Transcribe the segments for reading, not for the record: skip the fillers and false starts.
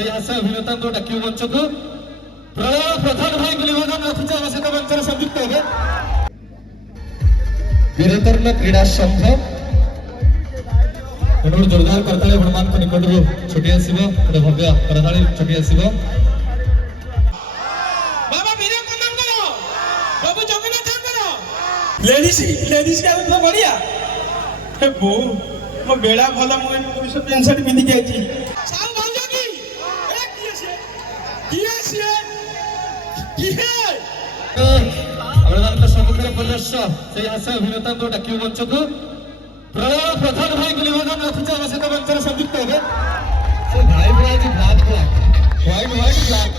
সেই হাস্য অভিনেতাଙ୍କୁ ଡାକିବୁ ମଞ୍ଚକୁ। ପ୍ରଳୟ ପ୍ରଧାନ ଭାଇ ଗୁଲିବର୍ଦ୍ଧନ ରଥୁଛି ଆମ ସହିତ ମଞ୍ଚରେ ସଂଯୁକ୍ତ ହେବେ। ବୀରତର୍ଣ୍ଣ କ୍ରୀଡ଼ା ସଂଘ ଗୋଟେ ଜୋରଦାର କରତାଳି ଆପଣମାନଙ୍କ ନିକଟରୁ ଛୁଟି ଆସିବ, ଗୋଟେ ଭବ୍ୟ କରତାଳି ଛୁଟି ଆସିବ। ବାବା ବୀରକନ୍ଧଙ୍କର ପ୍ରଭୁ ଜଗନ୍ନାଥଙ୍କର ଲେଡିସ୍ କାରଣ ତ ବଢିଆ। ହେ ବୋଉ ମୋ ବେଳା ଭଲ, ମୁଁ ପ୍ୟାଣ୍ଟ ସାର୍ଟ ପିନ୍ଧିକି ଆଇଛି। ସାଉ ଭାଉଜ କି ଏ କିଏ ସିଏ ଆପଣମାନଙ୍କ ସମ୍ମୁଖରେ ପ୍ରଦର୍ଶ ସେଇ ହାସ୍ୟ ଅଭିନେତାଙ୍କୁ ଡାକିବୁ ମଞ୍ଚକୁ। ପ୍ରଳୟ ପ୍ରଧାନ ଭାଇ ଗୁଲିବର୍ଦ୍ଧନ ରଥୁଛି ଆମ ସହିତ ମଞ୍ଚରେ ସଂଯୁକ୍ତ ହେବେ। ସେ ଭାଇ ପୁରା ଆଜି ବ୍ଲାକ୍ ହ୍ୱାଇଟ୍ ବ୍ଲାକ୍।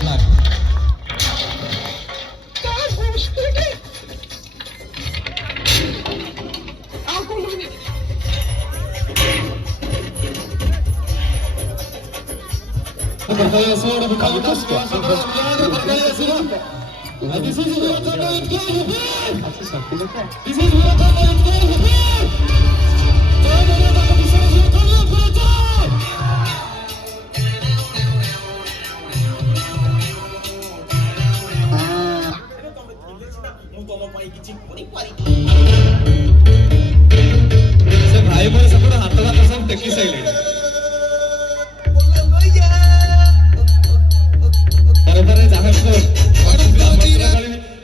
ସେ ଭାଇ ମୋର ସେପଟେ ହାତ ସବୁ ଟେକି ସାରିଲେଣି।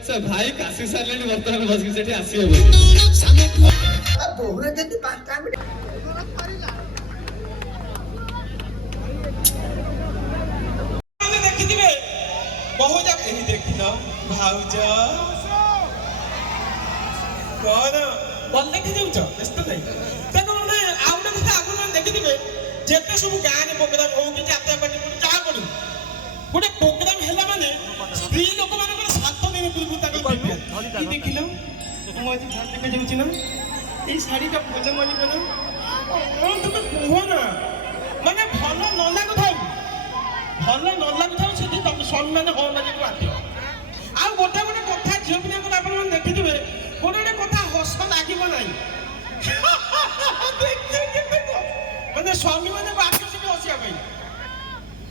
ସେ ଭାଇ କାଶି ସାରିଲେଣି, ବର୍ତ୍ତମାନ ବସିକି ସେଠି ଆସିବେ ବୋଲି। ଦେଖିଥିବେ ବହୁ ଜାଗା ଏହି ଦେଖିଲ ଭାଉଜ କଣ ଭଲ ଦେଖାଯାଉଛ, ବ୍ୟସ୍ତ ନାହିଁ। ତାକୁ ମାନେ ଆଉ ଗୋଟେ କଥା ଆପଣମାନେ ଦେଖିଥିବେ, ଯେତେ ସବୁ ଗାଁରେ ପ୍ରୋଗ୍ରାମ ହଉ କି ଯାତ୍ରା ପାର୍ଟି ଯାହା ପଡୁ, ଗୋଟେ ପ୍ରୋଗ୍ରାମ ହେଲା ମାନେ ସ୍ତ୍ରୀ ଲୋକମାନଙ୍କର 7 ଦିନ ପୂର୍ବରୁ ତାଙ୍କର ଦେଖିଲ ମୁଁ ଆଜି ଭଲ ଦେଖାଯାଉଛି ନା, ଏଇ ଶାଢୀଟା ଭଲ ମାନିବ ନା, ତମେ କୁହ ନା, ମାନେ ଭଲ ନ ଲାଗୁଥାଉ ସେଠି ତମ ସ୍ୱାମୀ ମାନେ ହଁ ମାନିବାକୁ ବାଧ୍ୟ। ଆଉ ଗୋଟେ କଥା ଝିଅ ପିଲାଙ୍କର ଆପଣମାନେ ଦେଖିଥିବେ, ଗୋଟେ କଥା ହସ ଲାଗିବ ନାହିଁ। ମାନେ ସ୍ୱାମୀ ମାନେ ବାଧ୍ୟ ସେଠି ହସିବା ପାଇଁ,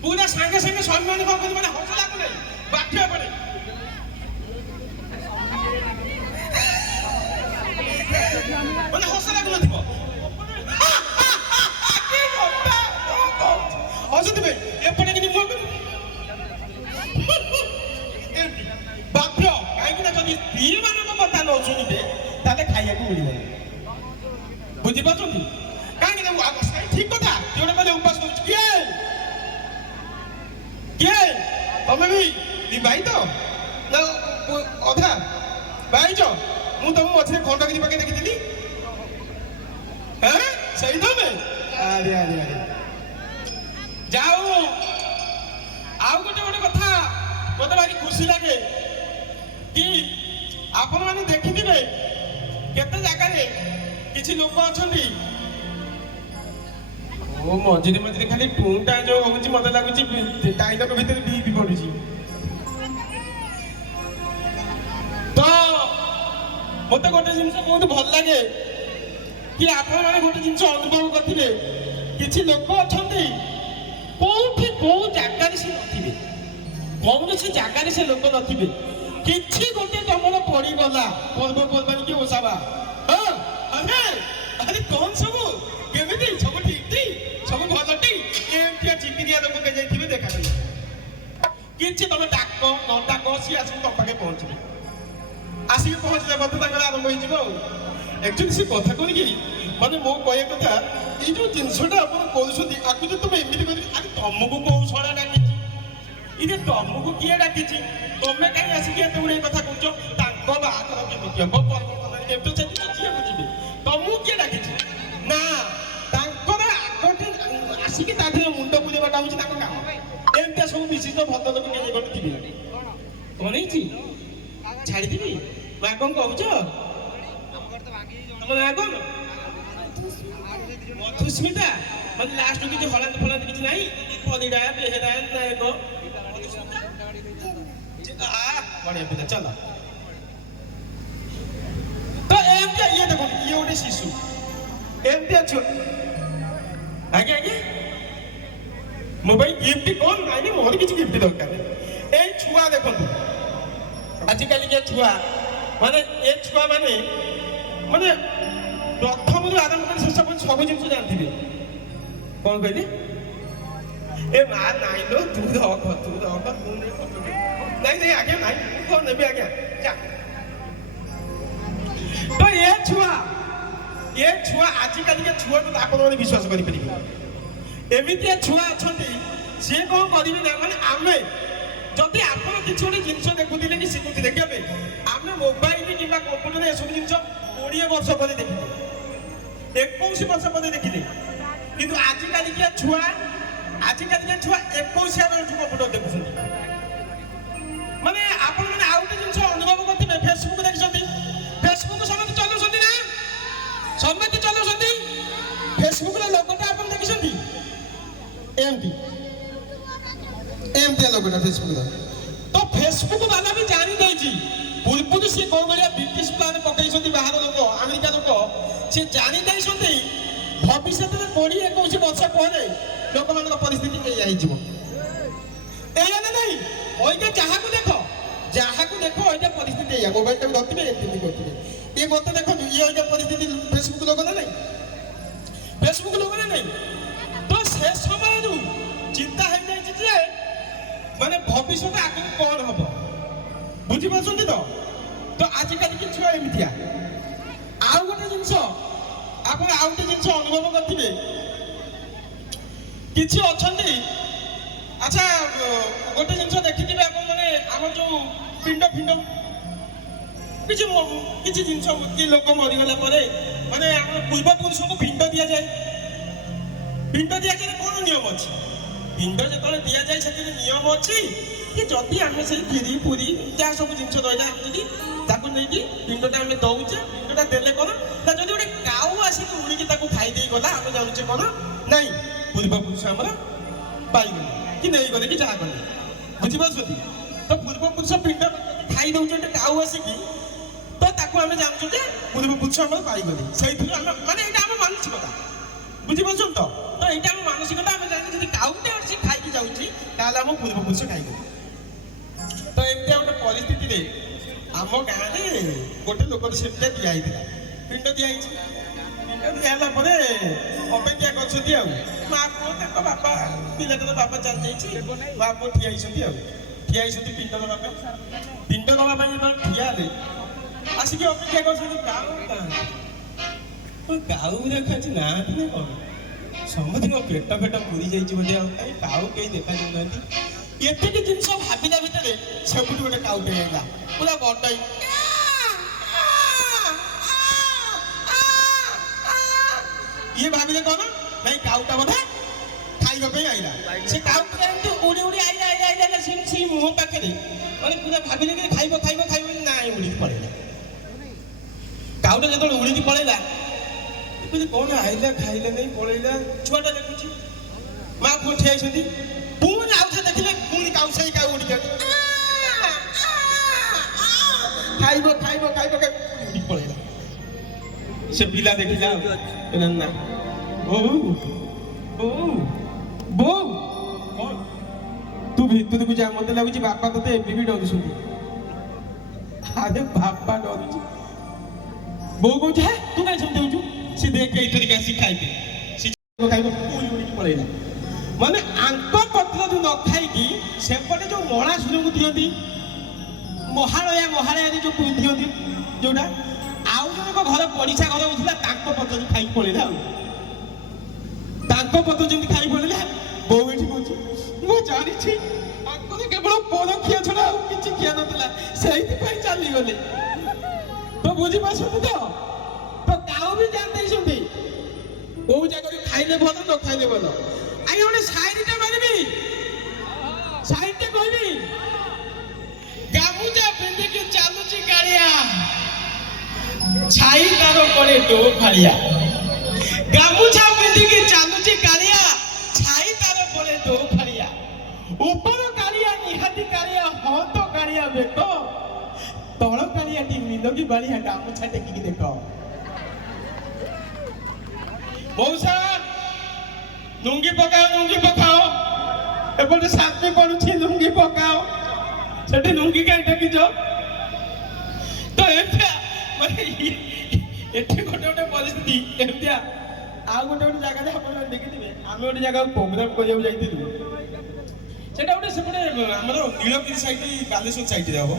ପୁରା ସାଙ୍ଗେ ସ୍ୱାମୀ ମାନେ କଣ କରିବେ, ମାନେ ହସ ଲାଗୁ ନାହିଁ, ବାଧ୍ୟ ପଡେ। ମାନେ ହସ ଲାଗୁନଥିବ, ହସୁଥିବେ ଏପଟେ କିନ୍ତୁ ମୁହଁ ବାଧ୍ୟ। କାହିଁକିନା ଯଦି ସ୍ତ୍ରୀ ମାନଙ୍କ କଥା ନ ଶୁଣିବେ ତାହେଲେ ଖାଇବାକୁ ମିଳିବନି, ବୁଝିପାରୁଛନ୍ତି? କାହିଁକିନା ଠିକ କଥା ଯୋଉଟା କହିଲେ ଉପାସ କରୁଛି କିଏ ତମେ ବି ବିବାହିତ ନା ଅଧା ବାଇଛ? ମୁଁ ତମ ମଝିରେ ଖଣ୍ଡଗିରି ପାଖେ ଦେଖିଥିଲି, ସେଇ ତମେ? ଆରେ ଯାଉ। ଆଉ ଗୋଟେ କଥା ମତେ ଭାରି ଖୁସି ଲାଗେ କି ଆପଣମାନେ ଦେଖିଥିବେ କେତେ ଜାଗାରେ କିଛି ଲୋକ ଅଛନ୍ତି ମଝିରେ ଖାଲି ଟୁଟା ଯୋଉ ହଉଛି, ମତେ ଲାଗୁଛି ଡାଇଲଗ ଭିତରେ ବି ପଡୁଛି। ତ ମତେ ଗୋଟେ ଜିନିଷ ବହୁତ ଭଲ ଲାଗେ କି ଆପଣମାନେ ଗୋଟେ ଜିନିଷ ଅନୁଭବ କରିଥିବେ, କିଛି ଲୋକ ଅଛନ୍ତି କୋଉ ଜାଗାରେ ସେ ନଥିବେ, କୌଣସି ଜାଗାରେ ସେ ଲୋକ ନଥିବେ, କିଛି ଗୋଟେ ତମର ପଡିଗଲା ପର୍ବପର୍ବାଣି କି ଓଷାବା, ଆରେ କଣ ସବୁ କେମିତି ସବୁ ଠିକ ସବୁ ଭଲଟି, ଏମିତିଆ ଚିକିରିଆ ଲୋକ କେ ଯାଇଥିବେ ଦେଖାଦେବେ, କିଛି ତମେ ଡାକ ନ ଡାକ ସିଏ ଆସିକି ତମ ପାଖେ ପହଞ୍ଚିବେ, ଆସିକି ପହଞ୍ଚିଲେ ମଧ୍ୟ ତାଙ୍କର ଆରମ୍ଭ ହେଇଯିବ। ଆଉ ଆକ୍ଚୁଆଲି ସେ କଥା କରିକି ମାନେ ମୋ କହିବା କଥା, ଏଇ ଯୋଉ ଜିନିଷଟା ଆପଣ କରୁଛନ୍ତି ଆକୁ ଯଦି ତମେ ଏମିତି କରିକି, ଆରେ ତମକୁ କୋଉ ଶଳା ଡାକିଛି, ଇଏ ତମକୁ କିଏ ଡାକିଛି, ତମେ କାହିଁ ଆସିକି ଏତେ ଗୁଡେ କଥା କହୁଛ? ତାଙ୍କ ବାହାଘର କେମିତି ହବ, ପର୍ବପର୍ବାଣି କେମିତି ଯିଏ ବୁଝିବେ, ତମକୁ କିଏ ଡାକିଛି ନା, ତାଙ୍କର ଆଗଠି ଆସିକି ତା ଦେହରେ ମୁଣ୍ଡ ପୁରେଇବାଟା ହଉଛି ତାଙ୍କ କାମ। ଏମିତିଆ ସବୁ ବିଶିଷ୍ଟ ଭଦ୍ରଲୋକ କେହି ଗୋଟେ ଥିବେ, କଣ ହେଇଛି ଛାଡ଼ିଦେବି? ମା କଣ କହୁଛ? ତମ ନାଁ କଣ? ମଧୁସ୍ମିତା? ମାନେ ଲାଷ୍ଟ କିଛି ହଳାନ୍ତି ଫଳାନ୍ତି କିଛି ନାହିଁ, ପରିଡ଼ା ବେହେରା ନାୟକ ବଢିଆ ପିଲା, ଚାଲ। ତ ଏମିତି ଇଏ ଦେଖନ୍ତୁ, ଇଏ ଗୋଟେ ଶିଶୁ, ଏମିତି ଅଛୁ। ଆଜ୍ଞା ମୋ ପାଇଁ ଗିଫ୍ଟ କଣ? ମୋର କିଛି ଗିଫ୍ଟ ଦରକାର ନାହିଁ। ଏଇ ଛୁଆ ଦେଖନ୍ତୁ ଆଜିକାଲିକା ଛୁଆ ମାନେ ଏ ଛୁଆ ମାନେ ମାନେ ପ୍ରଥମରୁ ଆରମ୍ଭ କରି ଶେଷ ପର୍ଯ୍ୟନ୍ତ ସବୁ ଜିନିଷ ଜାଣିଥିବେ। କଣ କହିଲି? ଏ ମା ନାଇଁ ଲୋ ତୁ ରଖ ମୁଁ ନାଇଁ ଆଜ୍ଞା ନାଇଁ ମୁଁ କଣ ନେବି ଆଜ୍ଞା ଯା। ତ ଏ ଛୁଆ ଆଜିକାଲିକା ଛୁଆକୁ ଆପଣମାନେ ବିଶ୍ୱାସ କରିପାରିବେ। ଏମିତିଆ ଛୁଆ ଅଛନ୍ତି ସିଏ କଣ କରିବେ ନା ମାନେ ଆମେ ଯଦି ଆପଣ କିଛି ଗୋଟେ ଜିନିଷ ଦେଖୁଥିଲେ କି ଶିଖୁଥିଲେ କେବେ ଆମେ ମୋବାଇଲ କିମ୍ବା କମ୍ପ୍ୟୁଟର ଏସବୁ ଜିନିଷ 20 ବର୍ଷ ପରେ ଦେଖିଲେ 21 ବର୍ଷ ପରେ ଦେଖିଲେ। କିନ୍ତୁ ଆଜିକାଲିକା ଛୁଆ 21 ବେଳଠୁ କମ୍ପ୍ୟୁଟର ଦେଖୁଛନ୍ତି। ମାନେ ଆପଣ ମାନେ ଆଉ ଗୋଟେ ଜିନିଷ ଅନୁଭବ କରିଥିବେ ଫେସବୁକ୍ ଦେଖିଛନ୍ତି। ଫେସବୁକ୍ ସମସ୍ତେ ଚଲାଉଛନ୍ତି ନା ସମସ୍ତେ ଚଲାଉଛନ୍ତି। ଫେସବୁକ୍ର ଲୋଗୋଟା ଆପଣ ଦେଖିଛନ୍ତି ଏମିତିଆ ଲୋଗୋଟା ଫେସବୁକ୍ର। ତ ଫେସବୁକ୍ ବାଲା ବି ଜାଣି ଦେଇଛି ପୂର୍ବରୁ ସିଏ କୋଉ ଭଳିଆ ବ୍ରିଟିଶ ପ୍ଲାନ ପକେଇଛନ୍ତି ବାହାର ଲୋକ ଆମେରିକା ଲୋକ ସେ ଜାଣି ଦେଇଛନ୍ତି ଭବିଷ୍ୟତରେ 20-21 ବର୍ଷ ପରେ ଲୋକମାନଙ୍କ ପରିସ୍ଥିତି ଏଇଆ ହେଇଯିବ। ଏଇଆ ନା ନାଇଁ ଓଇଟା ଯାହାକୁ ଦେଖ ଓଇଟା ପରିସ୍ଥିତି ଏଇଆ। ମୋବାଇଲଟାକୁ ଧରିଥିବେ ଏମିତି କରୁଥିବେ। ଏ ମତେ ଦେଖନ୍ତୁ ଇଏ ଓଇଟା ପରିସ୍ଥିତି ଫେସବୁକ୍ ଲୋକ ନା ନାଇଁ ତ ସେ ସମୟରୁ ଚିନ୍ତା ହେଇଯାଇଛି ଯେ ମାନେ ଭବିଷ୍ୟତ ଆଗକୁ କଣ ହବ ବୁଝିପାରୁଛନ୍ତି ତ ଆଜିକାଲି କି ଛୁଆ ଏମିତିଆ। ଆଉ ଗୋଟେ ଜିନିଷ ଆପଣ ଅନୁଭବ କରିଥିବେ କିଛି ଅଛନ୍ତି। ଆଚ୍ଛା ଗୋଟେ ଜିନିଷ ଦେଖିଥିବେ ଆପଣ ମାନେ ଆମର ଯୋଉ ପିଣ୍ଡ କିଛି ଜିନିଷ କି ଲୋକ ମରିଗଲା ପରେ ମାନେ ଆମର ପୂର୍ବପୁରୁଷଙ୍କୁ ପିଣ୍ଡ ଦିଆଯାଏ। କଣ ନିୟମ ଅଛି? ପିଣ୍ଡ ଯେତେବେଳେ ଦିଆଯାଏ ସେଥିରେ ନିୟମ ଅଛି କି ଯଦି ଆମେ ସେଇ କ୍ଷୀରି ପୁରୀ ଯାହା ସବୁ ଜିନିଷ ରହିଲା ଆମେ ଯଦି ତାକୁ ନେଇକି ପିଣ୍ଡଟା ଆମେ ଦଉଛେ ପିଣ୍ଡଟା ଦେଲେ କଣ ନା ଯଦି ଗୋଟେ କାଉ ଆସିକି ଉଡ଼ିକି ତାକୁ ଖାଇଦେଇ ଗଲା ଆମେ ଜାଣୁଛେ କଣ ନାଇଁ ପୂର୍ବପୁରୁଷ ଆମର ପାଇଗଲେ କି ନେଇଗଲେ କି ଯାହା କଲେ ବୁଝିପାରୁଛନ୍ତି। ତ ପୂର୍ବପୁରୁଷ ପିଣ୍ଡ ଖାଇ ଦଉଛି ଗୋଟେ କାଉ ଆସିକି ତ ତାକୁ ଆମେ ଜାଣୁଛୁ ଯେ ପୂର୍ବପୁରୁଷ ଆମର ପାଇଗଲେ। ସେଇଥିରୁ ଆମେ ମାନେ ଏଇଟା ଆମ ମାନସିକତା ବୁଝିପାରୁଛନ୍ତି ତ ଏଇଟା ଆମ ମାନସିକତା। ଆମେ ଜାଣିଛୁ ଯଦି କାଉଟେ ଅଛି ଖାଇକି ଯାଉଛି ତାହେଲେ ଆମ ପୂର୍ବପୁରୁଷ ଖାଇଗଲେ। ତ ଏମିତିଆ ଗୋଟେ ପରିସ୍ଥିତିରେ ଆମ ଗାଁରେ ଗୋଟେ ଲୋକର ସେମିତିଆ ଦିଆ ହେଇଥିଲା ପିଣ୍ଡ ଦିଆହେଇଛି। ପିଣ୍ଡ ଦିଆହେଲା ପରେ ଅପେକ୍ଷା କରିଛନ୍ତି ଆଉ ମା ପୁଅ ତାଙ୍କ ବାପା ପିଲାଟାର ବାପା ଚାଲି ଯାଇଛି ମା ପୁଅ ଠିଆ ହେଇଛନ୍ତି ପିଣ୍ଡ ଦେବା ପାଇଁ ଯେତେବେଳେ ଠିଆ ହେଲେ ଆସିକି ଅପେକ୍ଷା କରିଛନ୍ତି କାଉ ଗୁଡ଼ାକ ଆଜି ନାହାନ୍ତି ନା କଣ ସମସ୍ତଙ୍କ ପେଟ ପୁରି ଯାଇଛି ବୋଧେ ଆଉ କାହିଁ କାଉ କେହି ଦେଖାଯାଉନାହାନ୍ତି। ଏତିକି ଜିନିଷ ଭାବିଲା ଭିତରେ ସେପଟୁ ଗୋଟେ କାଉଟେ ହେଇଗଲା ପୁରା ବଡ ଇଏ ଭାବିଲେ କଣ ନାଇଁ କାଉଟା ବୋଧେ ଖାଇବା ପାଇଁ ଆଇଲା। ସେ କାଉଟା ଏମିତି ଉଡ଼ି ଆଇଲା ସେ ମୁହଁ ପାଖରେ ମାନେ ପୁରା ଭାବିଲେ କି ଖାଇବ ନାଇଁ ଉଡ଼ିକି ପଳେଇଲା। କାଉଟା ଯେତେବେଳେ ଉଡ଼ିକି ପଳେଇଲା କଣ ଆଇଲା ଖାଇଲା ନାଇଁ ପଳେଇଲା। ଛୁଆଟା ଦେଖୁଛି ମା ପୁଅ ଠିଆ ହେଇଛନ୍ତି ପୁଣି ଆଉଥରେ ଦେଖିଲେ ପୁଣି କାଉ ଉଡ଼ିକି ଖାଇବ ଉଡ଼ିକି ପଳେଇଲା। ସେ ପିଲା ଦେଖିଲା ନା ବୋଉ ତୁ ଭିତରକୁ ଯା ମତେ ଲାଗୁଛି ବାପା ତତେ ଏବେ ବି ଡରୁଛନ୍ତି। ଆରେ ବାପା ଡରୁଛି ବୋଉ କହୁଛି ହେ ତୁ କାହିଁ ସେମିତି ହଉଛୁ ସେ ଦେଖେ ଏଇଥରିକ ଆସି ଖାଇବେ ଖାଇବ ପୁଣି ଉଡ଼ିକି ପଳେଇଲା। ମାନେ ଆଙ୍କ ପତ୍ରରୁ ନ ଖାଇକି ସେପଟେ ଯୋଉ ମଳାସୁରଙ୍କୁ ଦିଅନ୍ତି ମହାଳୟାରେ ଯୋଉ ଦିଅନ୍ତି ଯୋଉଟା ଆଉ ଜଣଙ୍କ ଘର ପଡ଼ିଶା ଘର ହଉଥିଲା ତାଙ୍କ ପତ୍ରରୁ ଖାଇକି ପଳେଇଲା ଆଉ ତାଙ୍କ ପତ୍ର ଯେମିତି ଖାଇ ପଳେଇଲା। ବୋଉ ଏଠି କହୁଛି ମୁଁ ଜାଣିଛି ଆଙ୍କର କେବଳ ପର ଖିଆ ଛଡା ଆଉ କିଛି ଖିଆ ନଥିଲା ସେଇଥିପାଇଁ ଚାଲିଗଲେ। ତ ବୁଝିପାରୁଛନ୍ତି ତ କାଉ ବି ଜାଣି ଦେଇଛନ୍ତି କୋଉ ଜାଗାରେ ଖାଇଲେ ଭଲ ନ ଖାଇଲେ ଭଲ। ଆଜ୍ଞା ଗୋଟେ ସାଇଡଟା ମାରିବି ସାଇଡଟା କହିବି ଗାମୁଛା ପିନ୍ଧିକି ଚାଲୁଛି କାଳିଆ ଛାଇ ତାର ପଡେ ଡୋ ଫାଳିଆ। ଗାମୁଛା ପିନ୍ଧିକି ଚାଲୁଛି କାଳିଆ ଛାଇ ତାର ପଡେ ଡୋ ଫାଳିଆ। ଉପର କାଳିଆ ନିହାତି କାଳିଆ ହଁ ତ କାଳିଆ ବେକ ତଳ କାଳିଆଟି ମିଲକି ବାଳିଆ ଗାମୁଛା ଟେକିକି ଦେଖ। ମଉସା ଲୁଙ୍ଗି ପକାଅ ଏପଟେ ସାଥୀ ପଡୁଛି ଲୁଙ୍ଗି ପକାଅ ସେଠି ଲୁଙ୍ଗି କାଇଁ ଟେକିଛ ତ ଏମିତିଆ ମାନେ ଏଠି ଗୋଟେ ପରିସ୍ଥିତି ଏମିତିଆ ଆଉ ଗୋଟେ ଜାଗାରେ ଆପଣ ଦେଖିଥିବେ ଆମେ ଗୋଟେ ଜାଗାକୁ ପ୍ରୋଗ୍ରାମ କରିବାକୁ ଯାଇଥିଲୁ ସେଟା ଗୋଟେ ସେପଟେ ଆମର ନୀଳଗିରି ସାଇଡ୍ ବାଲେଶ୍ୱର ସାଇଡ୍ରେ ହବ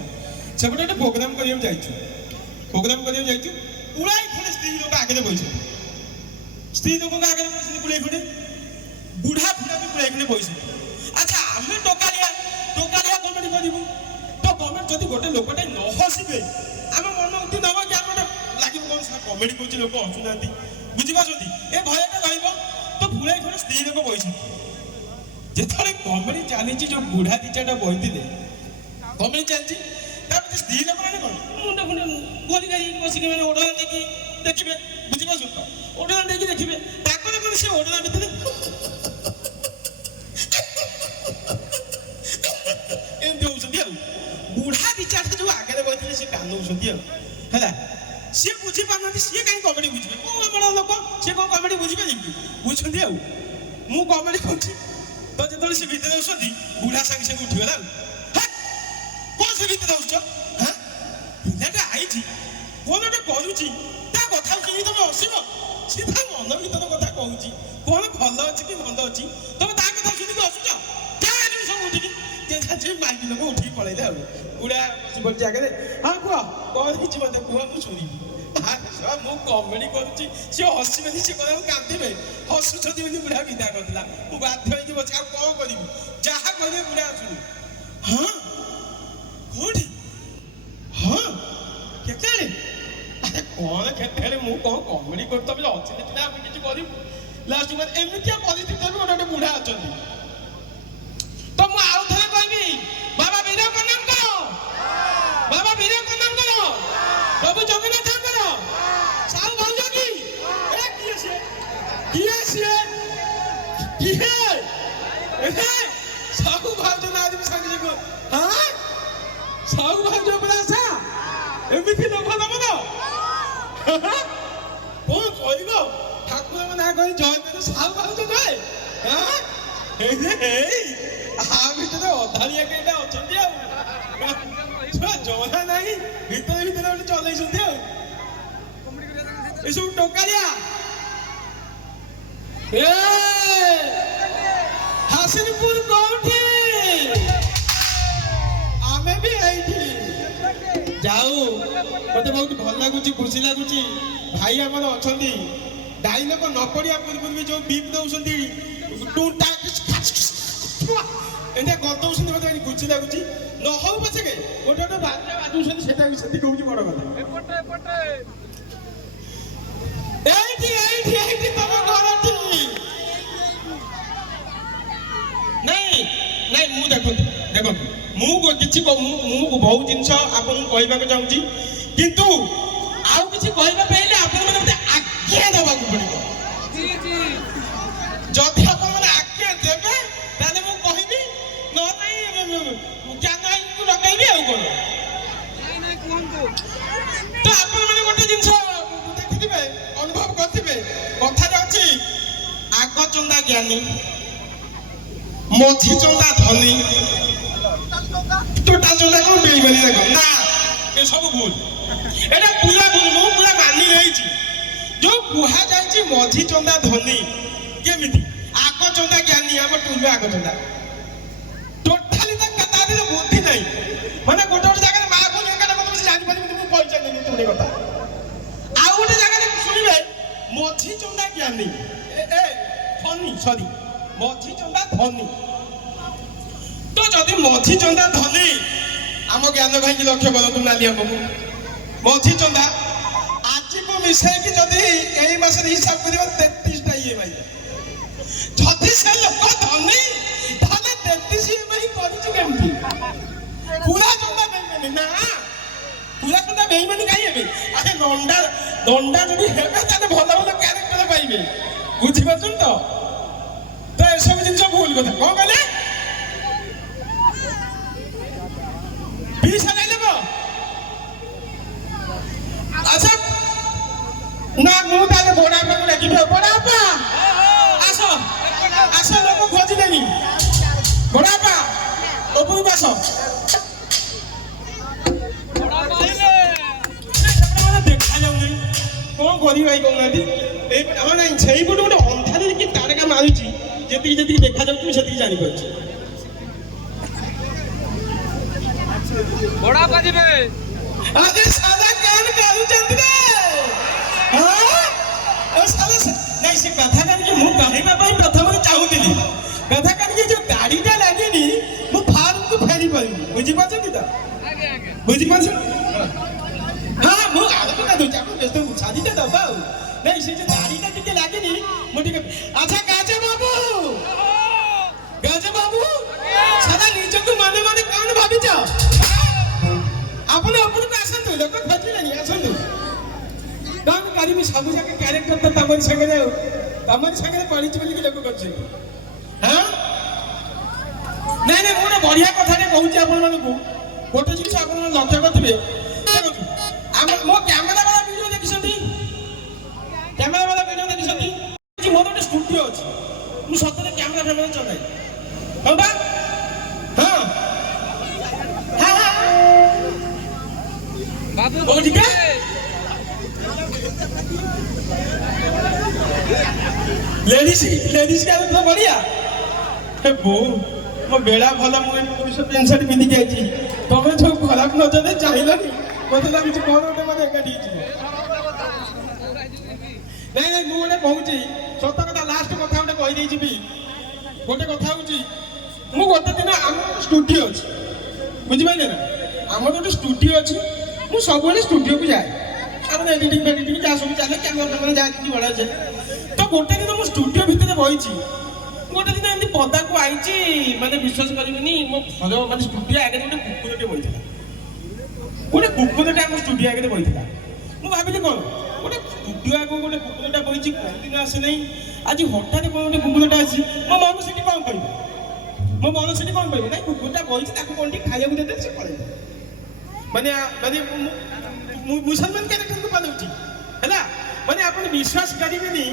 ସେପଟେ ଗୋଟେ ପ୍ରୋଗ୍ରାମ କରିବାକୁ ଯାଇଛୁ ପୁଳାଏ ଖଣ୍ଡେ ସ୍ତ୍ରୀ ଲୋକ ଆଗରେ ବଇଛନ୍ତି ସ୍ତ୍ରୀ ଲୋକଙ୍କ ଆଗରେ ବଇଛନ୍ତି ପୁଳାଏ ଖଣ୍ଡେ ବୁଢା ଫୁଢା ବି ପୁଳାଏ ଖଣ୍ଡେ ବଇଛନ୍ତି ଆଚ୍ଛା ଆମେ ଟୋକାଳିଆ କମେଡି କରିବୁ ତ ଗଭର୍ଣ୍ଣମେଣ୍ଟ ଯଦି ଗୋଟେ ଲୋକଟେ ନ ହସିବେ ଆମ ମନ ଉଠି ନବ କି ଆମେ ଲାଗିବ କଣ ସାର୍ କମେଡି କରୁଛି ଲୋକ ହସୁନାହାନ୍ତି ବୁଝିପାରୁଛନ୍ତି ଏ ଭୟଟା ରହିବ ତ ପୁଳାଏ ଖଣ୍ଡେ ସ୍ତ୍ରୀ ଲୋକ ବଇଛନ୍ତି ଯେତେବେଳେ କମେଡି ଚାଲିଛି ଯୋଉ ବୁଢା ଦି ଚାରିଟା ବଇଥିଲେ କମେଡି ଚାଲିଛି ତାପରେ ସ୍ତ୍ରୀ ଲୋକମାନେ କଣ ମୁଣ୍ଡ ଫୁଣ୍ଡ ଗୋଲି ଗାଇ ବସିକି ମାନେ ଓଢଣା ଦେଇକି ଦେଖିବେ ବୁଝିପାରୁଛନ୍ତି ତ ଓଢଣା ଦେଇକି ଦେଖିବେ ତାଙ୍କର କଣ ସେ ଓଢଣା ଭିତରେ ଏମିତି ହଉଛନ୍ତି ଆଉ ବୁଢା ଦି ଚାରିଟା ଯୋଉ ଆଗରେ ବଇଥିଲେ ସେ କାନ୍ଦଉଛନ୍ତି ଆଉ ହେଲା ସିଏ ବୁଝିପାରୁନାହାନ୍ତି ସିଏ କାହିଁ କମେଡି ବୁଝିବେ କୋଉ ଆମର ଲୋକ ସିଏ କଣ କମେଡି ବୁଝିପାରିବେ ବୁଝୁଛନ୍ତି ଆଉ ମୁଁ କମେଡି କରୁଛି ତ ଯେତେବେଳେ ସେ ଭିତରେ ଆସୁଛନ୍ତି ବୁଢା ସାଙ୍ଗେ ସାଙ୍ଗେ ଉଠିଗଲା ଆଉ କଣ ସେ ଭିତରେ ଆସୁଛ ପିଲାଟା ଆଇଛି କଣ ଗୋଟେ କରୁଛି ତା କଥା ଶୁଣି ତମେ ହସିବ ସେ ତା ମନ ଭିତର କଥା କହୁଛି କଣ ଭଲ ଅଛି କି ମନ୍ଦ ଅଛି ତମେ ତା କଥା ଶୁଣିକି ହସୁଛ ସବୁ ଉଠିକି ମାଇକି ଲୋକ ଉଠିକି ପଳେଇଲେ ଆଉ ବୁଢା ବସି ପଡିଛି ଆଗରେ ହଁ କୁହ କଣ ହେଇଛି ମତେ କୁହ ମୁଁ ଶୁଣିବି ମୁଁ କମେଡି କରୁଛି ସିଏ ହସିବେନି ସେ କଥା କାନ୍ଦିବେ ହସୁଛନ୍ତି ବୋଲି ବୁଢା ବିଦା କରିଥିଲା ମୁଁ ବାଧ୍ୟ ହେଇକି ବସି ଆଉ କଣ କରିବି ଯାହା କହିଲେ ବୁଢା ଆସୁନି ହଁ କୋଉଠି ହଁ କେତେବେଳେ ଆରେ କଣ କେତେବେଳେ ମୁଁ କଣ କମେଡି କରୁ ତମେ ଅଚିଲେ ସିନା ଆମେ କିଛି କରିବୁ ଲାଷ୍ଟ ଏମିତିଆ ପରିସ୍ଥିତିରେ ବି ଗୋଟେ ବୁଢା ଅଛନ୍ତି ତ ମୁଁ ଆଉ ଥରେ କହିବି ବାବା ବୀରକନ୍ନଙ୍କର ପ୍ରଭୁ ଜଗନ୍ନାଥଙ୍କର ସାହୁ ଭାଉଜ କି କିଏ ସିଏ ସାହୁ ଭାଉଜ ନା ବି ସାଙ୍ଗେ ହଁ ସାହୁ ଭାଉଜ ଉପରେ ଆଶା ଏମିତି ଲୋଭ ଦବ ତ କଣ କହିବ ଠାକୁରଙ୍କ ନାଁ କହି ଜୟ କରି ସାହୁ ଭାଉଜ ଜୟ ଭିତରେ ଅଧାଳିଆ କେଇଟା ଅଛନ୍ତି ଆଉ ଜଣା ନାହିଁ ଭିତରେ ଗୋଟେ ଚଲେଇଛନ୍ତି ଆଉ ଏସବୁ ଟୋକାଳିଆ ହାସିନପୁର କୋଉଠି ଆମେ ବି ଏଇଠି ଯାଉ ମତେ ବହୁତ ଭଲ ଲାଗୁଛି ଖୁସି ଲାଗୁଛି ଭାଇ ଆମର ଅଛନ୍ତି ଡାଇଲଗ ନ ପଡିବା ପୂର୍ବରୁ ବି ଯୋଉ ବିପ୍ ଦଉଛନ୍ତି ଏମିତି ଗଦଉଛନ୍ତି ମତେ ଖୁସି ଲାଗୁଛି ନ ହଉ ପଛକେ ଗୋଟେ ବାଜା ବାଜୁଛନ୍ତି ସେଟା ବି ସେଠି କହୁଛି ବଡ କଥା ଏଇଠି ତମ ଘରଟି ନାଇଁ ମୁଁ ଦେଖନ୍ତୁ ମୁଁ କିଛି ମୁଁ ବହୁତ ଜିନିଷ ଆପଣଙ୍କୁ କହିବାକୁ ଚାହୁଁଛି କିନ୍ତୁ ଆଉ କିଛି କହିବା ପାଇଲେ ଆପଣମାନେ ମତେ ଆଜ୍ଞା ଦେବାକୁ ପଡିବ ଯଦି ଆପଣମାନେ ଆଜ୍ଞା ଦେବେ ତାହେଲେ ମୁଁ କହିବି ଜ୍ଞାନକୁ ଲଗାଇବି ଆଉ କଣ ତ ଆପଣମାନେ ଗୋଟେ ଜିନିଷ ଦେଖିଥିବେ ଅନୁଭବ କରିଥିବେ କଥାରେ ଅଛି ଆଗ ଚନ୍ଦା ଜ୍ଞାନୀ ମଝି ଚନ୍ଦା ଧନୀ ଟୋଟାଲ ଚନ୍ଦା କଣ ବେଇମାନି ଦେଖ ନା ଏସବୁ ଭୁଲ ଏଟା ପୁରା ଭୁଲ ମୁଁ ପୁରା ମାନି ନେଇଛି ଯୋଉ କୁହାଯାଇଛି ମଝି ଚନ୍ଦା ଧନୀ କେମିତି ଆଗ ଚନ୍ଦା ଜ୍ଞାନୀ ଆମ ଟୁଲୁ ଆଗ ଚନ୍ଦା ଟୋଟାଲି ତା ଦେହରେ ବୁଦ୍ଧି ନାହିଁ ମାନେ ଗୋଟେ ଜାଗାରେ ମା କହୁଛି ଏକା କଥା ସେ ଜାଣିପାରିବିନି ମୁଁ ପଇସା ନେବି ଗୋଟେ କଥା ଆଉ ଗୋଟେ ଜାଗାରେ ଶୁଣିବେ ମଝି ଚନ୍ଦା ଜ୍ଞାନୀ ଧନୀ ମଝି ଚନ୍ଦା ଧନୀ ତ ଯଦି ମଝି ଚନ୍ଦା ଧନୀ ଆମ ଜ୍ଞାନ ଭାଇକି ଲକ୍ଷ୍ୟ କରନ୍ତୁ ନାଲି ଆମକୁ ମଝି ଚନ୍ଦା ଆଜିକୁ ମିଶାଇକି ଯଦି ଏଇ ମାସରେ ହିସାବ କରିବ 33ଟା EMI ଯଦି ସେ ଲୋକ ଧନୀ ତାହେଲେ 33 EMI କରିଛି କେମିତି ପୁରା ଚନ୍ଦା ବେଇମାନି ନା ପୁରା ଚନ୍ଦା ବେଇମାନି କାହିଁ ହେବେ ଆରେ ଦଣ୍ଡା ଯଦି ହେବେ ତାହେଲେ ଭଲ କ୍ୟାରେକ୍ଟର ପାଇବେ ବୁଝିପାରୁଛନ୍ତି ତ ଏସବୁ ଜିନିଷ ଭୁଲ କଥା କଣ କହିଲେ ପିସା ନେବ ଆଚ୍ଛା ନା ମୁଁ ତାହେଲେ ବଡ ବାପାକୁ ଡାକିବି ବଡ ବାପା ଆସ ଲୋକ ଖୋଜିଲେନି ବଡ଼ବାପା ଉପରକୁ ଆସ। ଦେଖାଯାଉନି କଣ କରିବି ଭାଇ କହୁନାହାନ୍ତି। ଏଇପଟେ ହଁ ନାଇଁ ସେଇପଟେ ଗୋଟେ ଅନ୍ଧାରରେ କି ତାରକା ମାରୁଛି, ଯେତିକି ଯେତିକି ଦେଖାଯାଉଛି ମୁଁ ସେତିକି ଜାଣିପାରୁଛି। ବଡ଼ବାପା ଯିବେ। ଆରେ ସାଲା କାନ କାଢୁଛନ୍ତି ରେ। ନାଇଁ ସେ କଥା କାନିକି ମୁଁ କହିବା ପାଇଁ ପ୍ରଥମରେ ଚାହୁଁଥିଲି। କଥା କାନିକି ଯୋଉ ଗାଡ଼ିଟା ଲାଗିନି ମୁଁ ଫାର୍ମକୁ ଫେରି ପାରିବି। ବୁଝିପାରୁଛନ୍ତି ତ? ବୁଝିପାରୁଛନ୍ତି? ହଁ ମୁଁ ଆରମ୍ଭ କରିଦେଉଛି, ଆପଣ ବ୍ୟସ୍ତ ଶାଢ଼ୀଟା ଦେବା ଆଉ। ନାଇଁ ସେ ଯୋଉ ଗାଡ଼ିଟା ଟିକେ ଲାଗିନି ମୁଁ ଟିକେ ଆଚ୍ଛା ଗାଜେ ବାବୁ, ଗାଜେ ବାବୁ ସାରା ନିଜକୁ ମନେ ମନେ କଣ ଭାବିଛ? ଆପଣ ଉପରକୁ ଆସନ୍ତୁ, ଲୋକ ଖୋଜିଲେଣି, ଆସନ୍ତୁ। କଣ କରିବି, ସବୁ ଯାକ କ୍ୟାରେକ୍ଟର ତ ତମରି ସାଙ୍ଗରେ ଆଉ ତମରି ସାଙ୍ଗରେ ପଡ଼ିଛି ବୋଲିକି ଲୋକ କରୁଛନ୍ତି। ହଁ ନାଇଁ ନାଇଁ ମୁଁ ଗୋଟେ ବଢିଆ କଥାଟେ କହୁଛି ଆପଣମାନଙ୍କୁ। ଗୋଟେ ଜିନିଷ ଆପଣମାନେ ଲକ୍ଷ୍ୟ କରିଥିବେ, ଦେଖନ୍ତୁ ମୋ କ୍ୟାମେରା ବାଲା ଭିଡ଼ିଓ ଦେଖିଛନ୍ତି? କ୍ୟାମେରା ବାଲା ଭିଡ଼ିଓ ଦେଖିଛନ୍ତି? ମୋର ଗୋଟେ ଷ୍ଟୁଡିଓ ଅଛି, ମୁଁ ସତରେ କ୍ୟାମେରା ଫ୍ୟାମେରା ଚଲାଏ। ହଁ ବା ହଁ ବାବୁ କୋଉଠି କା? ଲେଡିସ୍ का तो बढ़िया हे बोऊ मो बेला भला मु पुरुष पेंट शर्ट पिंधि के आइछि तमे जो खराब नजर चाहिलानी मते लागी कोन ओटे मते एकाठी छि। नहीं नहीं मु ओटे कहूछि सत कथा लास्ट कथा ओटे कहि देइ छिबी। गोटे कथा होछि मु गोटे दिन हम स्टूडियो अछि बुझि पाइले ना, हमर गोटे स्टूडियो अछि, मु सब बेले स्टूडियो को जाय हम एडिटिंग एडिटिंग जा सब चले कैमरा कैमरा जा कि बड़ा छे। तो गोटे दिन मु स्टूडियो भितर बहिछि, गोटे दिन एमती पदा को आइछि, माने विश्वास करिबेनी मो घर माने स्टूडियो आगे गोटे कुकुरटे बहिथिला, गोटे कुकुरटे हम स्टूडियो आगे बहिथिला। मु भाबिली कोन गोटे स्टूडियो आगे गोटे कुकुरटा बहिछि, कोन दिन आसे नै, आज हठात कोन गोटे कुकुरटा आसी मो मन सेठी कोन कहिबो, मो मन सेठी कोन कहिबो नै कुकुरटा बहिछि ताको कोनटी खाइयाबु देते से पळे माने माने मुसलमान कैरेक्टर को बनाउछि हैला। माने आपण विश्वास करिबेनी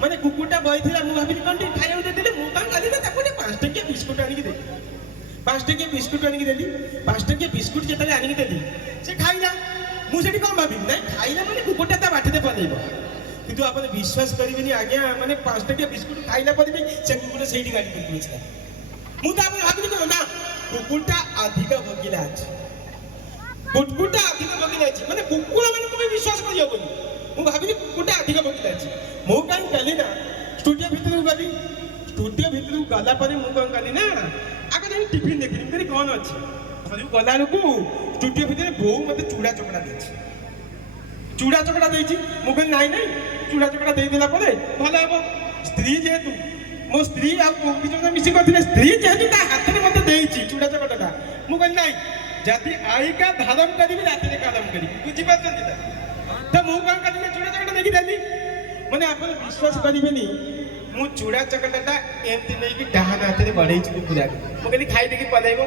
माने कुकुरटा बहिथिला मु भाबिली कोनटी खाइयाबु देते मु कान गाली ना ताको 5 टकिया बिस्कुट आनिकी दे 5 टकिया बिस्कुट आनिकी देली 5 टकिया बिस्कुट जेतले आनिकी देली से खाइला मु सेठी कोन भाबी नै खाइला माने कुकुरटा ता बाटते पलेइबो। किंतु आपण विश्वास करिबेनी आज्ञा माने 5 टकिया बिस्कुट खाइला पर भी से कुकुर सेठी गाली करथि मु ता भाबिली कोन ना कुकुरटा अधिक भगिला अछि, कुकुरटा अधिक भगिला अछि माने कुकुर माने को विश्वास करियो बोली मु भाबिली कुकुरटा अधिक भगिला अछि। मु काई गली ना स्टूडियो भितर गली, स्टूडियो भितर गला पर मु काई गली ना आगे जाई टिफिन देखिली मेरी कोन अछि सरी गला लकु स्टूडियो भितर बहु मते चूड़ा चकड़ा देछि मु कहली नाइ नाइ चूड़ा चकड़ा देइ देला परे भले हबो। स्त्री जेतु मो स्त्री आ बिजोना मिसी करथिले, स्त्री जेतु ता हाथरे मते देइछि चूड़ा चकड़ाटा मु कहली नाइ जाति आई का धारम करिबी राति रे कालम करिबी बुझि पाछथि त मु कोन करिबी चूड़ा चकड़ा देखि देली माने आपण विश्वास करिबेनी मु चूड़ा चकड़ाटा एमति नै कि डाहाना हाथरे बढैछि कुकुरा मु कहली खाइ देखि पलाइबो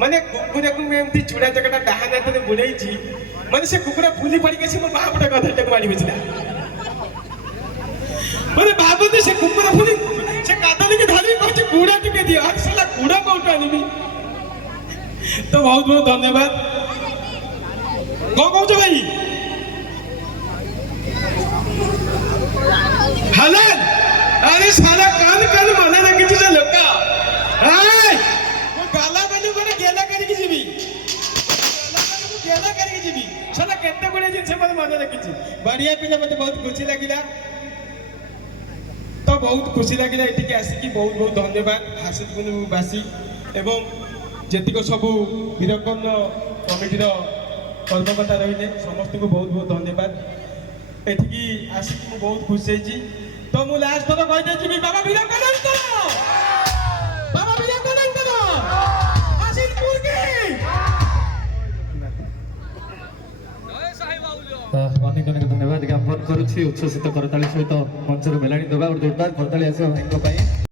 माने कुकुरा को एमति चूड़ा चकड़ा डाहाना हाथरे बुढैछि माने से कुकुरा फुली पड़ी के से मो बापटा कथाटा मारी बसिला माने बाबूजी से कुकुरा फुली से कादली के धारी कहछि गुड़ा टिके दियो असला गुड़ा कोउटा आनिबी। तो बहुत बहुत धन्यवाद कौन कहछ भाई हलन अरे साला कान कान माने ना किछि से लोका हाय वो गाला बनी कोने गेला करी कि जीबी गेला करी कि जीबी साला केते बडे जिन से माने ना किछि बढ़िया पिला मते बहुत खुशी लागिला। तो बहुत खुशी लागिला एठी के आसी कि बहुत बहुत धन्यवाद हासिलपुर बासी एवं जेतिक सबू वीरकर्ण कमिटीर कर्मकर्ता रही समस्त को बहुत बहुत धन्यवाद। एठिकी आसिक मु बहुत खुश होइछि। तो मु लास्ट थर कहि देछि बाबा वीरकर्ण बाबा वीरकर्ण हासिलपुर की अनेक अनेक धन्यवाद ज्ञापन करुछि। उच्छ्वसित करताली सहित मंचर मेलाणी देवा और जोरदार करताली आसे भाई।